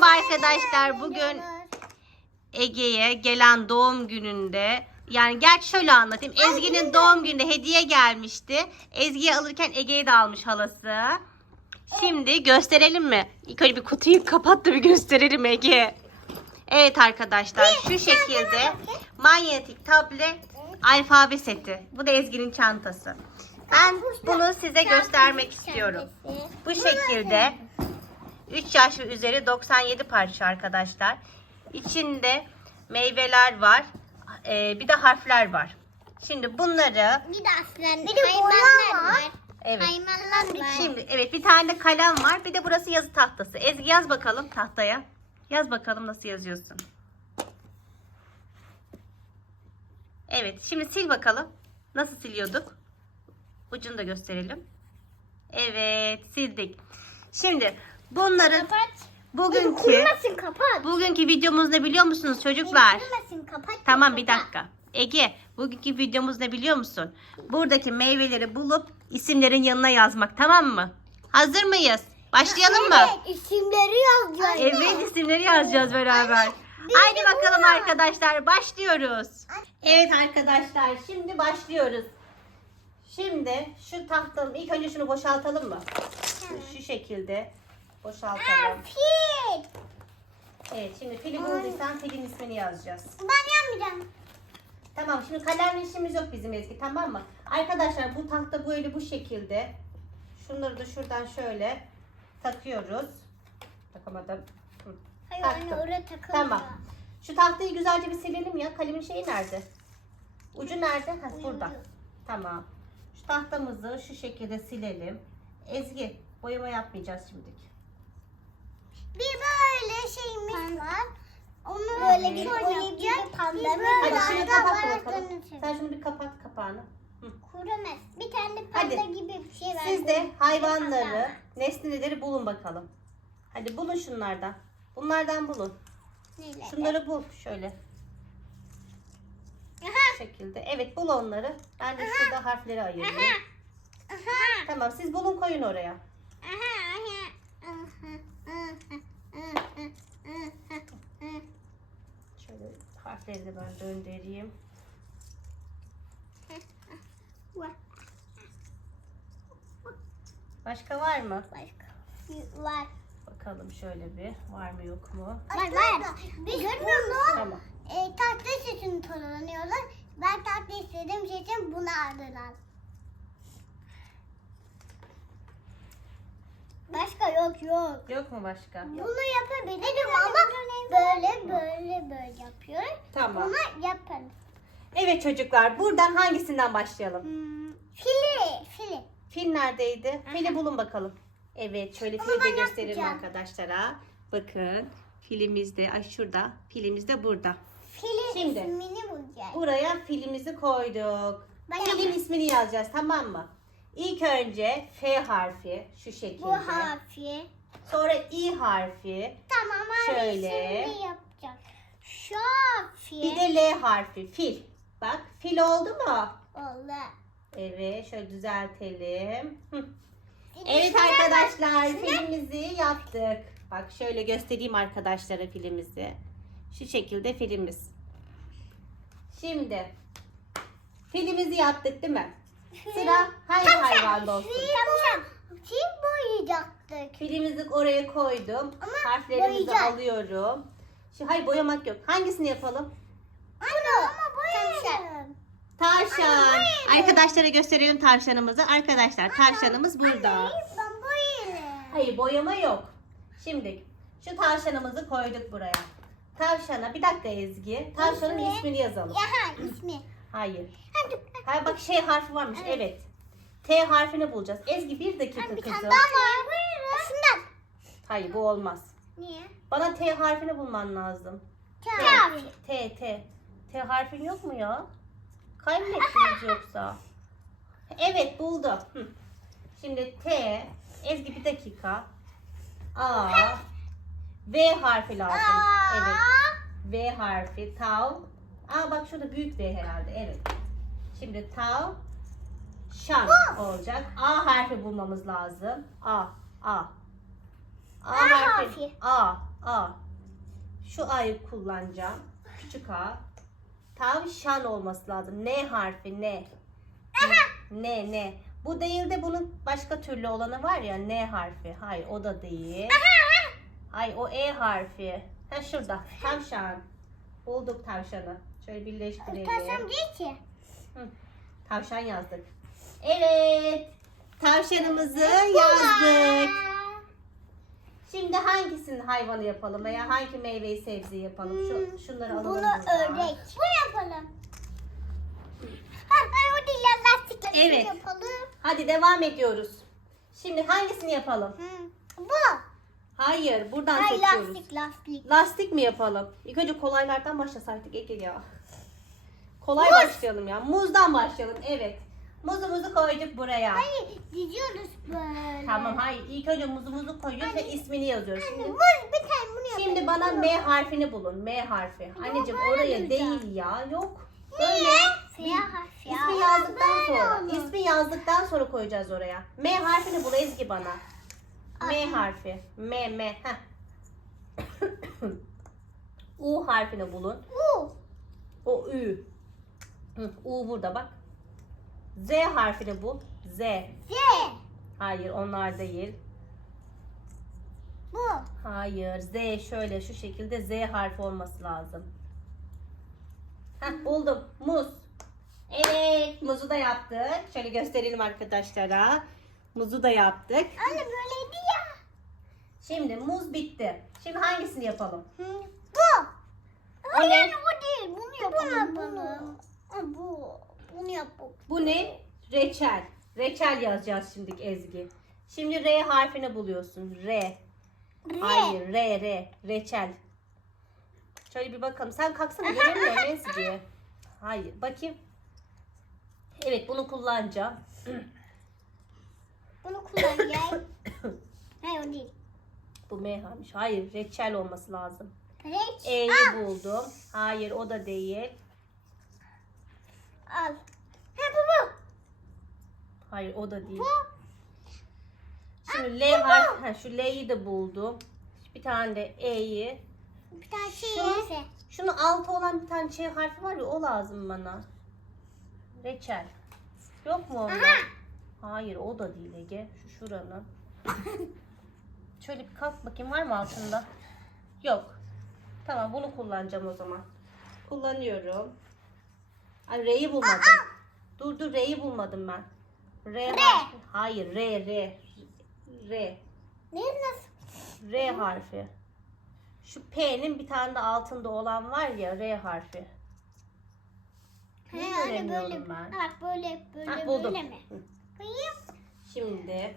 Merhaba arkadaşlar. Bugün Ege'ye gelen doğum gününde yani gerçi şöyle anlatayım. Ezgi'nin doğum gününde hediye gelmişti. Ezgi'ye alırken Ege'ye de almış halası. Şimdi gösterelim mi? İlk önce bir kutuyu kapat da bir gösterelim Ege. Evet arkadaşlar şu şekilde manyetik tablet alfabe seti. Bu da Ezgi'nin çantası. Ben bunu size göstermek istiyorum. Bu şekilde 3 yaş ve üzeri 97 parça arkadaşlar. İçinde meyveler var. Ee, bir de harfler var. Şimdi bunları Bir de aslan. Bir de hayvanlar var. evet. Var. Şimdi evet bir tane de kalem var. Bir de burası yazı tahtası. Ezgi yaz bakalım tahtaya. Yaz bakalım nasıl yazıyorsun. Evet şimdi sil bakalım. Nasıl siliyorduk? Ucunu da gösterelim. Evet sildik. Şimdi bunların Kapat. bugünkü Kurumasın kapat. bugünkü videomuz ne biliyor musunuz çocuklar? Kurumasın kapat. Tamam bir dakika. Ege bugünkü videomuz ne biliyor musun? Buradaki meyveleri bulup isimlerin yanına yazmak tamam mı? Hazır mıyız? Başlayalım mı? Evet isimleri yazacağız. Evet isimleri yazacağız beraber. Haydi bakalım arkadaşlar başlıyoruz. Evet arkadaşlar şimdi başlıyoruz. Şimdi şu tahtanın ilk önce şunu boşaltalım mı? Şu şekilde boşaltalım. Fil. Evet şimdi fili bulduysan filin ismini yazacağız. Ben yapmayacağım. Tamam şimdi kalemle işimiz yok bizim Ezgi tamam mı? Arkadaşlar bu tahta böyle bu şekilde. Şunları da şuradan şöyle takıyoruz. Takamadım. Hı. Hayır Taktım. anne oraya takılma. Tamam. Şu tahtayı güzelce bir silelim ya. Kalemin şeyi nerede? Ucu nerede? Ha, burada. Tamam. Şu tahtamızı şu şekilde silelim. Ezgi boyama yapmayacağız şimdilik. Bir böyle şeyimiz var. Onu böyle bir boyayacağız. Hadi Böyle şunu arada kapat var, bakalım. Sen şunu bir kapat kapağını. Kuramaz. Bir tane Hadi. panda gibi bir şey var. Siz de hayvanları, nesneleri bulun bakalım. Hadi bulun şunlardan. Bunlardan bulun. Neyle? Şunları bul şöyle. Aha. Bu şekilde. Evet bul onları. Ben de şurada harfleri ayırayım. Aha. Tamam siz bulun koyun oraya. Aha. Aha. Aha. Aha. Aha. Aha. Şöyle harfleri de ben döndüreyim. Var. Başka var mı? Başka. Var. Bakalım şöyle bir. Var mı yok mu? Var var. Biz bunu Tamam. e, tatlı sesini kullanıyorlar. Ben tatlı istediğim için bunu aldılar. Başka yok yok. Yok mu başka? Bunu yapabilirim ama böyle böyle böyle yapıyoruz. Tamam. Bunu yaparız. Evet çocuklar buradan hangisinden başlayalım? Hmm, fili, fili. Fil neredeydi? Fili bulun bakalım. Evet şöyle fili de gösterelim yapacağım. arkadaşlara. Bakın filimiz de ay şurada. Filimiz de burada. Filin Şimdi. ismini bulacağız. Buraya filimizi koyduk. Ben Filin ismini yazacağız tamam mı? İlk önce F harfi şu şekilde. Bu harfi. Sonra I harfi. Tamam abi Şöyle. şimdi yapacağız. Şu harfi. Bir de L harfi. Fil. Bak fil oldu mu? Oldu. Evet şöyle düzeltelim. Hı. Evet şuna bak. arkadaşlar Şuna- filimizi yaptık. Bak şöyle göstereyim arkadaşlara filimizi. Şu şekilde filimiz. Şimdi filimizi yaptık değil mi? Sıra hangi hayvanda olsun? Tamam. Fil boyayacaktık. Filimizi oraya koydum. Ama Harflerimizi boyayacağız. alıyorum. Şimdi hayır boyamak yok. Hangisini yapalım? Anne ama boyayalım. Tavşan. Arkadaşlara gösteriyorum tavşanımızı. Arkadaşlar tavşanımız burada. Hayır ben boyayalım. Hayır boyama yok. Şimdi şu tavşanımızı koyduk buraya. Tavşana bir dakika Ezgi. Tavşanın İsmi? ismini yazalım. Yaha ismi. Hayır. Hayır bak şey harfi varmış. Evet. T harfini bulacağız. Ezgi bir dakika Bir tane kızım. daha var. Şundan. Hayır bu olmaz. Niye? Bana T harfini bulman lazım. Kafi. T T. T harfin yok mu ya? Kaybettiniz yoksa. Evet buldum. Hı. Şimdi T. Ezgi bir dakika. A. V harfi lazım. Evet. V harfi. Tav. Aa bak şurada büyük V herhalde. Evet. Şimdi tav. Şan olacak. A harfi bulmamız lazım. A. A. A A harfi. harfi. A. A. Şu A'yı kullanacağım. Küçük A. Tavşan olması lazım. N harfi N. N N. Bu değil de bunun başka türlü olanı var ya N harfi. Hayır o da değil. Ay o E harfi. Ha şurada. Tavşan. Bulduk tavşanı. Şöyle birleştirelim. Taşım değil ki. Hı, Tavşan yazdık. Evet. Tavşanımızı yazdık. Şimdi hangisinin hayvanı yapalım veya hangi meyveyi sebzeyi yapalım? Şu, şunları alalım. Bunu buradan. ördek. Bu yapalım. Ay o değil. Evet. Yapalım. Hadi devam ediyoruz. Şimdi hangisini yapalım? Hı. Bu. Hayır, buradan Ay seçiyoruz. lastik lastik. Lastik mi yapalım? İlk önce kolaylardan başlasaydık Ege ya. Kolay Muz. başlayalım ya. Muzdan başlayalım. Evet. Muzumuzu koyduk buraya. Hayır diziyoruz böyle. Tamam hayır. İlk önce muzumuzu koyuyoruz ve ismini yazıyoruz. Anne Şimdi, muz bir tane bunu yapalım. şimdi bana M harfini bulun. M harfi. Anneciğim böyle oraya duracak. değil ya. Yok. Niye? Böyle. Siyah harf. siyah İsmi yazdıktan sonra. olur. İsmi yazdıktan sonra koyacağız oraya. M harfini bul Ezgi bana. M Ay. harfi. M M. Heh. U harfini bulun. Bu. O Ü. Hı, U burada bak. Z harfini bul. Z. C. Hayır onlar değil. Bu. Hayır. Z şöyle şu şekilde Z harfi olması lazım. Heh, buldum. Muz. Evet. Muzu da yaptık. Şöyle gösterelim arkadaşlara. Muzu da yaptık. Anne böyleydi ya. Şimdi muz bitti. Şimdi hangisini yapalım? Hı. Bu. O ne? Hayır o değil. Bunu yapalım. Bunu. Bunu. Bu. Bunu yapalım. Bu ne? Reçel. Reçel yazacağız şimdi Ezgi. Şimdi R harfini buluyorsun. R. R. Hayır. R. R. Reçel. Şöyle bir bakalım. Sen kalksana göremiyorum Ezgi. Hayır. Bakayım. Evet bunu kullanacağım. Bunu kullanacağım. Hayır o değil. Bu M harfi. Hayır. Reçel olması lazım. Reç. E'yi Al. buldum. Hayır o da değil. Al. Ha bu bu. Hayır o da değil. Bu. Şimdi L harfi. Ha, şu L'yi de buldum. Bir tane de E'yi. Bir tane şey Şu- neyse. Şunun altı olan bir tane Ç harfi var ya o lazım bana. Reçel. Yok mu onda? Aha. Hayır o da değil Ege. Şu şuranın. Şöyle bir kalk bakayım var mı altında? Yok. Tamam bunu kullanacağım o zaman. Kullanıyorum. Ay R'yi bulmadım. Dur dur R'yi bulmadım ben. R. harfi- Hayır R R. R. Ne nasıl? R harfi. Şu P'nin bir tane de altında olan var ya R harfi. He Niye anne böyle. ben? Bak böyle böyle Ha, buldum. böyle mi? Hı. Koyayım. Şimdi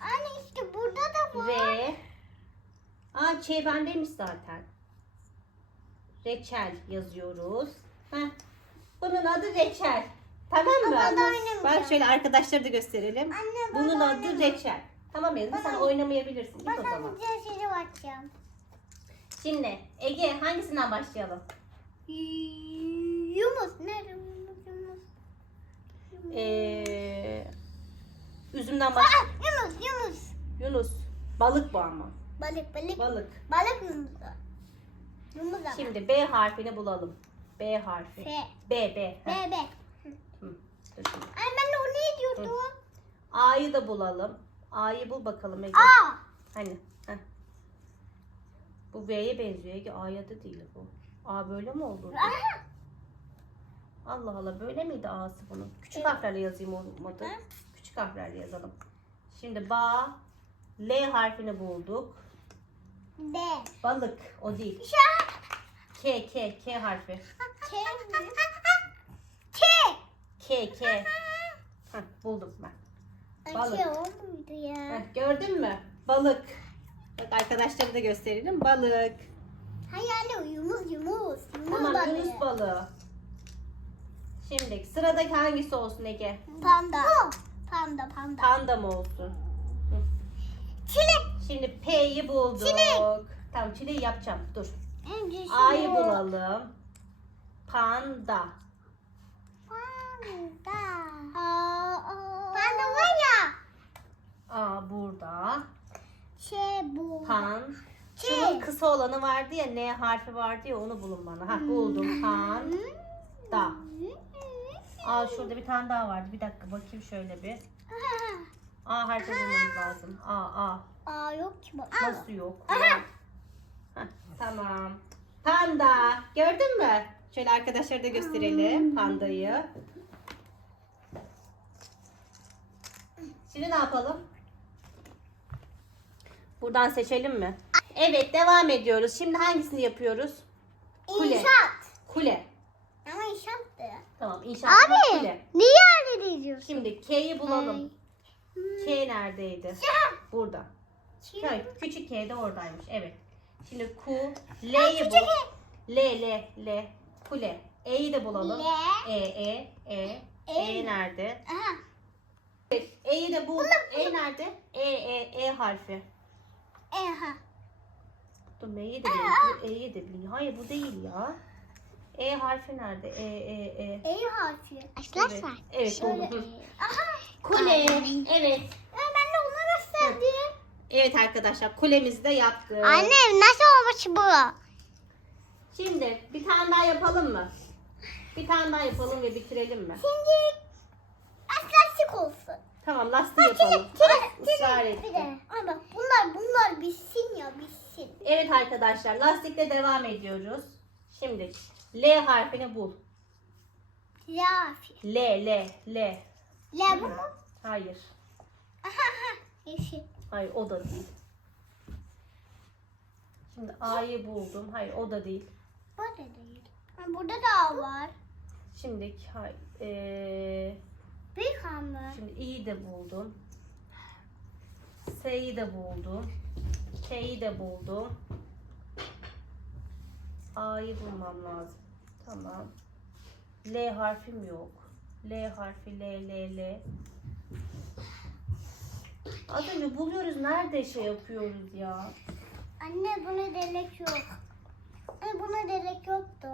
Anne işte burada da var. R. Aa Ç bendeymiş zaten. Reçel yazıyoruz. Heh. Bunun adı reçel. Tamam mı? Da oynamayacağım. Bak şöyle arkadaşları da gösterelim. Anne, baba Bunun adı oynamıyor. reçel. Tamam Ezgi sen oynamayabilirsin. Git o zaman. sadece şeyi bakacağım. Şimdi Ege hangisinden başlayalım? Yumuz. Nerede yumuz yumuz? Ee, üzümden baş. Aa, yumuz yumuz. Yunus. Balık bu ama. Balık balık. Balık. Balık yumuz. Yumuz ama. Şimdi B harfini bulalım. B harfi. F. B B. B B. Hı, dur şimdi. Ay ben de o ne diyordum? A'yı da bulalım. A'yı bul bakalım Ege. A. Hani. Heh. Bu B'ye benziyor Ege. A'ya da değil bu. A böyle mi? Aha. Allah Allah böyle miydi A'sı bunun? Küçük Evet. harflerle yazayım olmadı. Hı? Küçük harflerle yazalım. Şimdi ba L harfini bulduk. D. Balık o değil. Şa. K K K harfi. K mi? K. K K. Heh, buldum ben. Balık. Muydu ya? Heh, gördün mü? Balık. Bak arkadaşlara da gösterelim. Balık. Hayır anne yumuz yumuz. Yumuz Tamam balığı. Yunus balığı. Şimdi sıradaki hangisi olsun Ege? Panda. Panda panda. Panda mı olsun? Hı. Çilek. Şimdi P'yi bulduk. Çilek. Tamam çileği yapacağım. Dur. A'yı bulalım. Panda. Panda. Aa. Panda var ya. A burada. Çebu. Pan. Çi. Şunun kısa olanı vardı ya N harfi vardı ya onu bulun bana. Ha buldum. Pan. Da. Aa şurada bir tane daha vardı. Bir dakika bakayım şöyle bir. A harfi bulmamız lazım. A A. Aa yok ki bak. Nasıl yok? Heh, tamam. Panda. Gördün mü? Şöyle arkadaşlara da gösterelim pandayı. Şimdi ne yapalım? Buradan seçelim mi? Evet devam ediyoruz. Şimdi hangisini yapıyoruz? Kule. İnşaat. Kule. Ama inşaattı. Tamam inşaat Abi kule. niye öyle diyorsun? Şimdi K'yi bulalım. K neredeydi? Burada. Köy. Küçük K de oradaymış. Evet. Şimdi ku, L'yi bul. L, L, L. Kule. E'yi de bulalım. L. E, E, E. E. E nerede? Aha. Evet, E'yi de bul. E nerede? E, E, E harfi. Eha. Dur M'yi de. Dur, E'yi de bileyim. Hayır bu değil ya. E harfi nerede? E, E, E. E harfi. Evet, evet Şöyle. buldum. Aha. Kule. Evet. Ben de ona gösterdim. Evet arkadaşlar kulemizi de yaptık. Anne nasıl olmuş bu? Şimdi bir tane daha yapalım mı? Bir tane daha yapalım ve bitirelim mi? Şimdi lastik olsun. Tamam lastiği Çilek, yapalım. çilek, Israr çilek. Bir etti. de. Ay bak bunlar bunlar bitsin ya bitsin. Evet arkadaşlar lastikle devam ediyoruz. Şimdi L harfini bul. Lafi. L, L, L. La bu mu? Hayır. Aha aha. Yeşil. Hayır o da değil. Şimdi A'yı buldum. Hayır o da değil. Bu da değil. Ha, burada da var. Şimdi hay, ee, Büyük hamur. şimdi İ'yi de buldum. S'yi de buldum. K'yi de buldum. A'yı bulmam lazım. Tamam. L harfim yok. L harfi L L L. Az önce buluyoruz. Nerede şey yapıyoruz ya? Anne buna delik yok. Anne buna delik yoktu.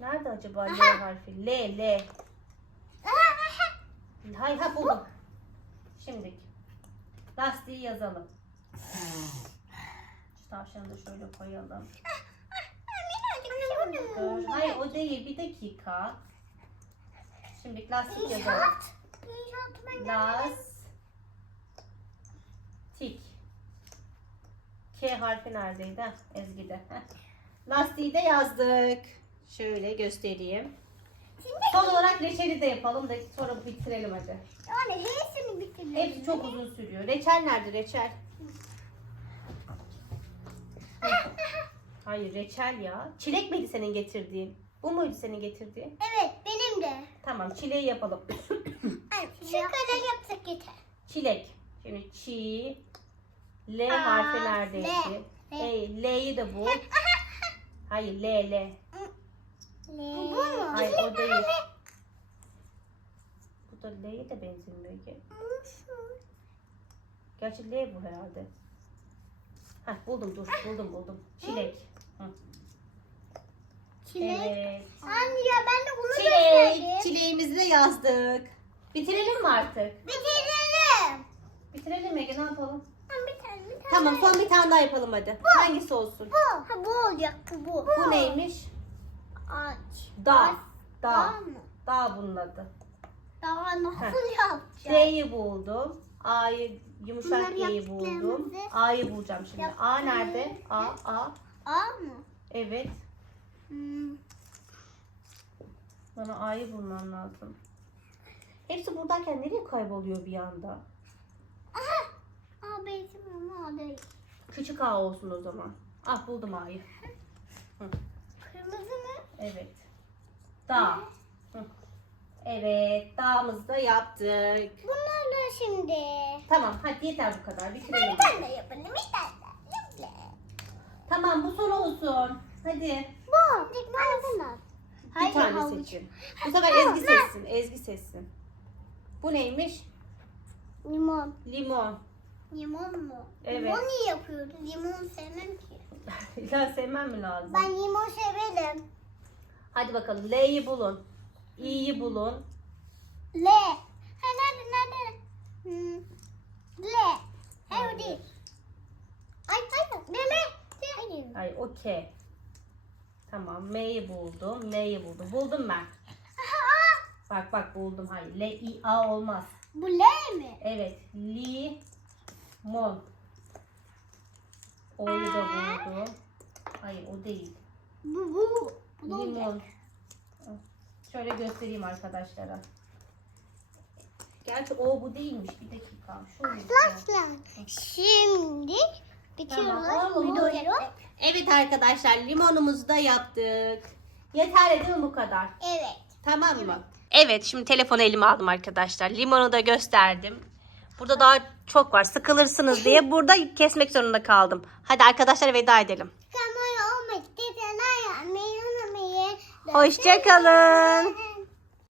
Nerede acaba L Aha. harfi? L L. Hay ha buldum. Şimdi lastiği yazalım. Şu tavşanı da şöyle koyalım. Dur. Hayır o değil bir dakika. Şimdi lastik yazalım. İnşaat. Lastik. K harfi neredeydi? Ezgi'de. Heh. Lastiği de yazdık. Şöyle göstereyim. Şimdi Son olarak reçeli de yapalım da sonra bitirelim hadi. yani hepsini bitirdim. Hepsi çok uzun sürüyor. Reçel nerede reçel? Hayır reçel ya. Çilek miydi senin getirdiğin? Bu muydu senin getirdiğin? Evet benim de. Tamam çileği yapalım. Ay, şu kadar yapsak yeter. Çilek. Şimdi çi. L Aa, harfi neredeydi? L. E, L'yi de bul. Hayır L L. Bu mu? Hayır o değil. Bu da L'ye de benzemiyor ki. Gerçi L bu herhalde. Heh buldum dur buldum buldum. Çilek. Hı. Çilek. Evet. Anne ya ben de bunu Çilek. gösterdim. Çileğimizi de yazdık. Bitirelim mi artık? Bitirelim. Bitirelim Ege ne yapalım? Ha, bir tane bir tane. Tamam son bir tane daha yapalım hadi. Hangisi olsun? Bu. Ha bu olacaktı bu. Bu neymiş? Ağaç. Dağ. Dağ Dağ. mı? Dağ bunun adı. Daha nasıl yapacağız? D'yi buldum. A'yı yumuşak Bunları G'yi buldum. yaptıklarımızı A'yı bulacağım şimdi. A nerede? A, A. A mı? Evet. Hmm. Bana A'yı bulmam lazım. Hepsi buradayken nereye kayboluyor bir anda? Aha. A benim ama A değil. Küçük A olsun o zaman. Ah buldum A'yı. Kırmızı mı? Evet. Dağ. Hı. Evet. Dağımızı da yaptık. Bunlar da şimdi. Tamam hadi yeter bu kadar. Bitirelim. Bir tane de yapalım. Bir tane de. Yapalım. Tamam bu son olsun. Hadi. Bu. Bana bunlar. Bir Hayır, tane havuç. seçin. Bu sefer Ezgi seçsin. Ezgi seçsin. Bu neymiş? Limon. Limon. Limon mu? Evet. Limon niye yapıyoruz? Limon sevmem ki. İlla sevmem mi lazım? Ben limon severim. Hadi bakalım. L'yi bulun. İ'yi bulun. L. Ha nerede nerede? Hmm. L. Hayır o değil. Hayır o K. Tamam M'yi buldum. M'yi buldum. Buldum ben. Bak bak buldum. Hayır. L I A olmaz. Bu L mi? Evet. Limon. O'yu da buldum. Hayır o değil. Bu bu. Bu da olacak. Limon. Şöyle göstereyim arkadaşlara. Gerçi o bu değilmiş. Bir dakika. O. Arkadaşlar şimdi bitiyoruz Tamam, videoyu. Evet arkadaşlar limonumuzu da yaptık. Yeterli değil mi bu kadar? Evet. Tamam mı? Evet şimdi telefonu elime aldım arkadaşlar. Limonu da gösterdim. Burada daha çok var. Sıkılırsınız diye burada kesmek zorunda kaldım. Hadi arkadaşlar veda edelim. Hoşçakalın.